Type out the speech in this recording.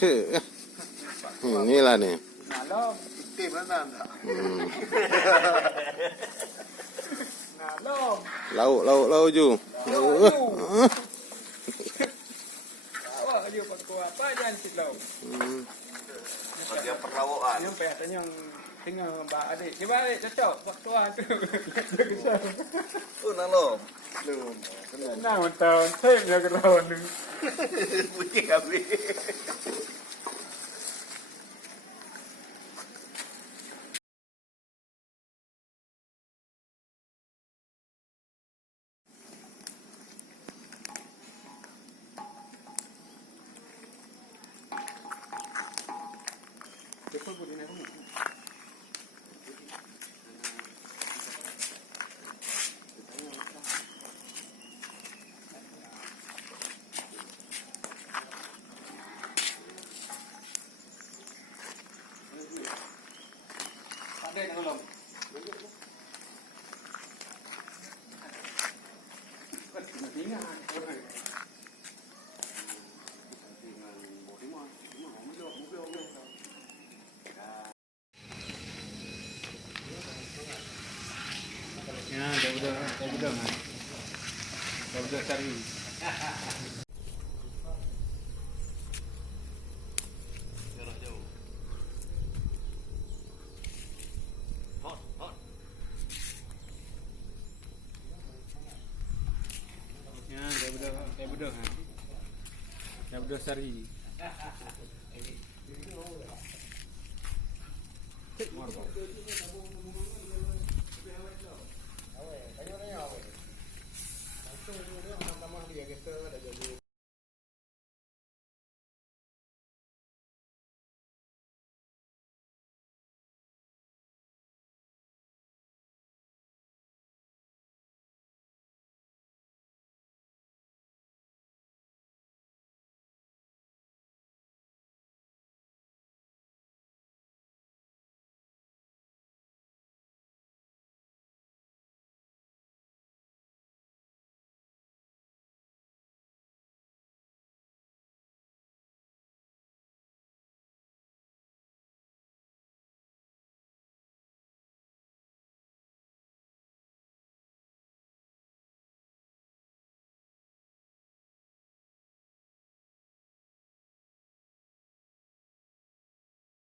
Inilah nih. Nalom. Tim mana anda? Nalom. Lauk ju. Awak aja pakai apa jangan silau. Dia perlawakan. Yang katanya yang tengah mbak adik. Coba adik cocok waktuan tu. Oh nalom. Belum. Nah, mentau. Saya punya kerawan ni. Bunyi kami. Depan boleh naik rumah. Ada yang belum? Ya, dah udah cari. Ya, dah udah cari. Marbot.